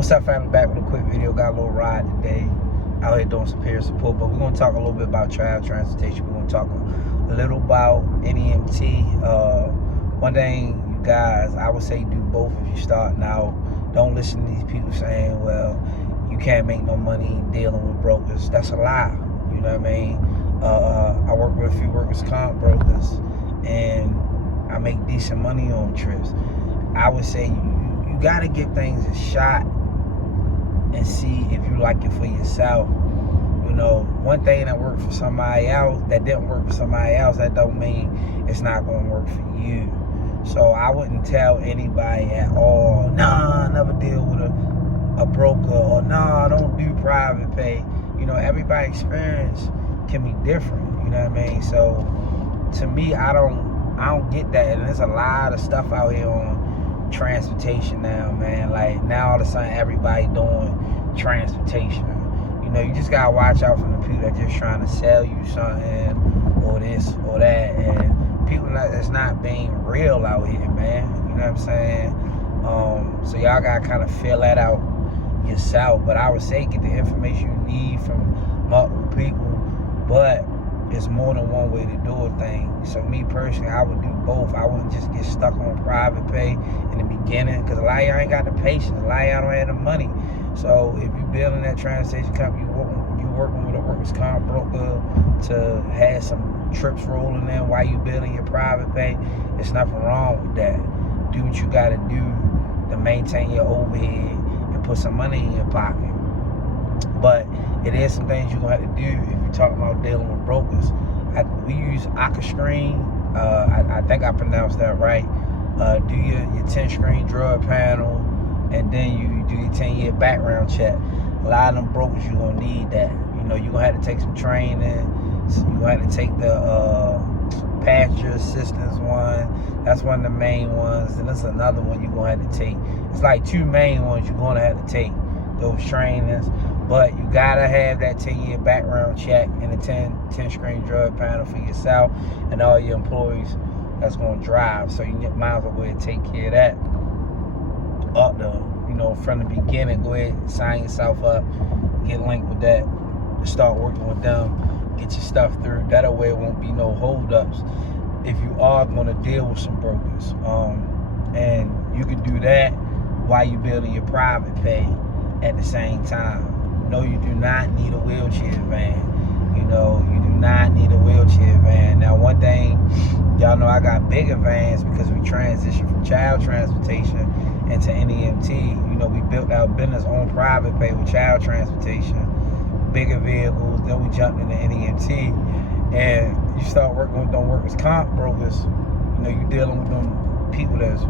What's up, family? Back with a quick video. Got a little ride today. Out here doing some peer support, but we're going to talk a little bit about child transportation. We're going to talk a little about NEMT. One thing, you guys, I would say do both if you're starting out. Don't listen to these people saying, well, you can't make no money dealing with brokers. That's a lie. You know what I mean? I work with a few workers' comp brokers, and I make decent money on trips. I would say you got to give things a shot and see if you like it for yourself. You know, one thing that worked for somebody else, that didn't work for somebody else, that don't mean it's not going to work for you. So I wouldn't tell anybody at all, nah, never deal with a broker, or nah, don't do private pay. You know, everybody's experience can be different, you know what I mean? So to me, I don't get that. And there's a lot of stuff out here on transportation now, man. Like, now all of a sudden everybody doing transportation. You know, you just gotta watch out from the people that just trying to sell you something or this or that, and people that's not being real out here, man. You know what I'm saying? So y'all gotta kind of fill that out yourself. But I would say get the information you need from multiple people, but it's more than one way to do a thing. So me personally, I would do both. I wouldn't just get stuck on private pay in the beginning, because a lot of y'all ain't got the patience. A lot of y'all don't have the money. So if you building that transportation company, you working with a workers' comp broker to have some trips rolling in while you building your private pay, there's nothing wrong with that. Do what you got to do to maintain your overhead and put some money in your pocket. But it is some things you're going to have to do if you're talking about dealing with brokers. We use Screen. I think I pronounced that right. Do your 10-screen drug panel, and then you do your 10-year background check. A lot of them brokers, you're going to need that. You know, you're going to have to take some training. So you're going to have to take the passenger assistance one. That's one of the main ones. And there's another one you're going to have to take. It's like two main ones you're going to have to take, those trainings. But you gotta have that 10-year background check and a 10-screen drug panel for yourself and all your employees that's gonna drive. So you might as well go ahead and take care of that up from the beginning. Go ahead and sign yourself up, get linked with that, start working with them, get your stuff through. That way it won't be no holdups if you are gonna deal with some brokers. And you can do that while you're building your private pay at the same time. No, you do not need a wheelchair van. You know, you do not need a wheelchair van. Now, one thing, y'all know I got bigger vans because we transitioned from child transportation into NEMT. You know, we built our business on private pay with child transportation, bigger vehicles. Then we jumped into NEMT. And you start working with them workers' comp brokers. You know, you're dealing with them people that's,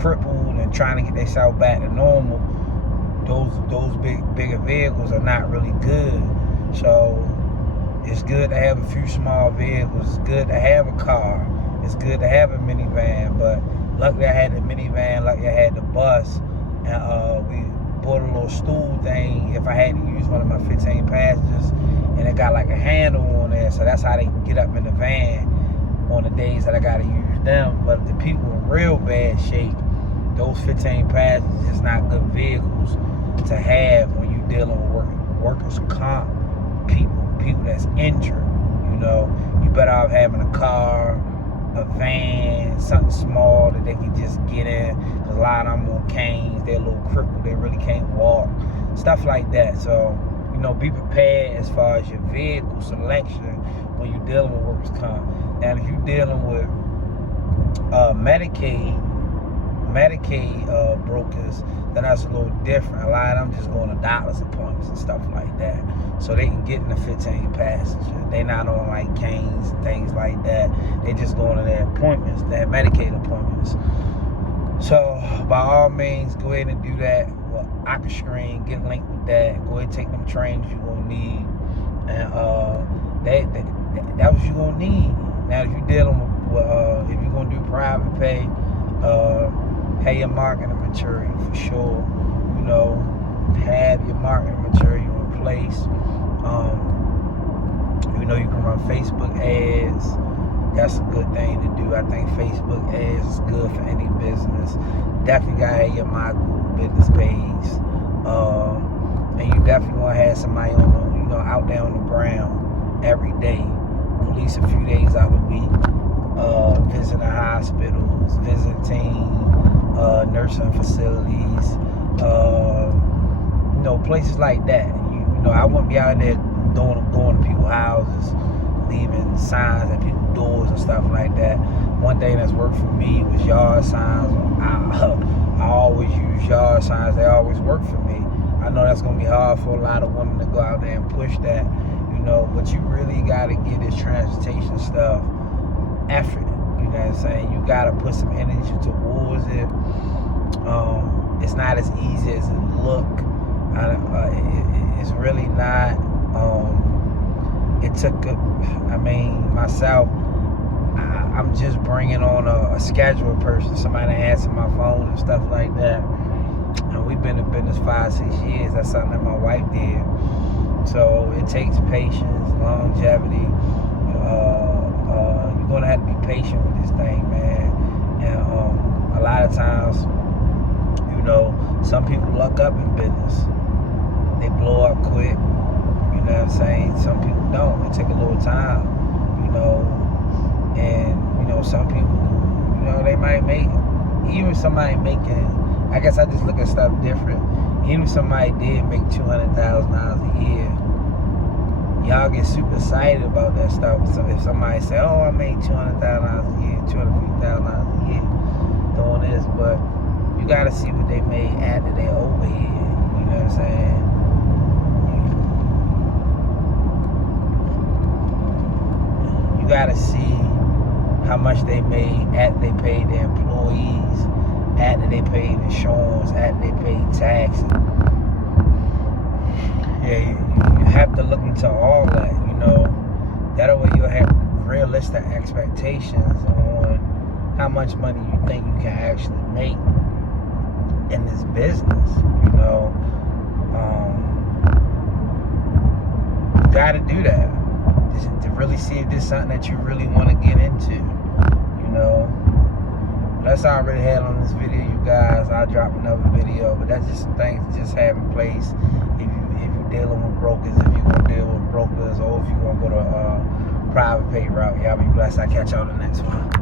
crippled and trying to get themselves back to normal. Those bigger vehicles are not really good. So it's good to have a few small vehicles. It's good to have a car. It's good to have a minivan. But luckily I had the minivan, luckily I had the bus, and we bought a little stool thing if I had to use one of my 15 passengers, and it got like a handle on there, so that's how they can get up in the van on the days that I gotta use them. But the people in real bad shape, those 15 passengers is not good vehicles to have when you're dealing with workers' comp people that's injured. You know, you better off having a car, a van, something small that they can just get in, because a lot of them on canes, they're a little crippled, they really can't walk, stuff like that. So, be prepared as far as your vehicle selection when you're dealing with workers' comp. Now, if you're dealing with Medicaid brokers, then that's a little different. A lot of them just going to doctor's appointments and stuff like that, so they can get in the 15 passenger. They not on like canes and things like that. They just going to their appointments, their Medicaid appointments. So by all means, go ahead and do that. Well, Screen, get linked with that. Go ahead and take them trainings you're gonna need, and that's what you're gonna need. Now, if you're dealing with if you're gonna do private pay, have your marketing material for sure. Have your marketing material in place. You can run Facebook ads. That's a good thing to do. I think Facebook ads is good for any business. Definitely gotta have your My Google business page. And you definitely want to have somebody on the, out there on the ground every day, at least a few days out of the week, visiting hospitals, visiting nursing facilities, places like that. I wouldn't be out there going to people's houses, leaving signs at people's doors and stuff like that. One thing that's worked for me was yard signs. I always use yard signs. They always work for me. I know that's going to be hard for a lot of women to go out there and push that, but you really got to get this transportation stuff effort. You know what I'm saying? You got to put some energy towards it. It's not as easy as it look. It's really not. It took, myself, I'm just bringing on a scheduled person, somebody that answers my phone and stuff like that. And we've been in business 5-6 years. That's something that my wife did. So it takes patience, longevity. You're gonna have to be patient with this thing, man. And a lot of times, some people luck up in business. They blow up quick. You know what I'm saying? Some people don't. It take a little time. And some people, they might make, even somebody making, I guess I just look at stuff different. Even if somebody did make $200,000 a year, y'all get super excited about that stuff. So if somebody say, "Oh, I made $200,000 a year, $250,000 a year doing this," but you gotta see what they made after they overhead. You know what I'm saying? You gotta see how much they made after they paid their employees, after they paid insurance, after they paid taxes. Yeah, you have to look into all that, That way you'll have realistic expectations on how much money you think you can actually make in this business, You gotta do that to really see if this is something that you really want to get into, That's all I really had on this video, you guys. I'll drop another video, but that's just some things to just have in place if you're dealing with brokers, if you're gonna deal with brokers, or if you're gonna go to a private pay route. Y'all be blessed. I'll catch y'all on the next one.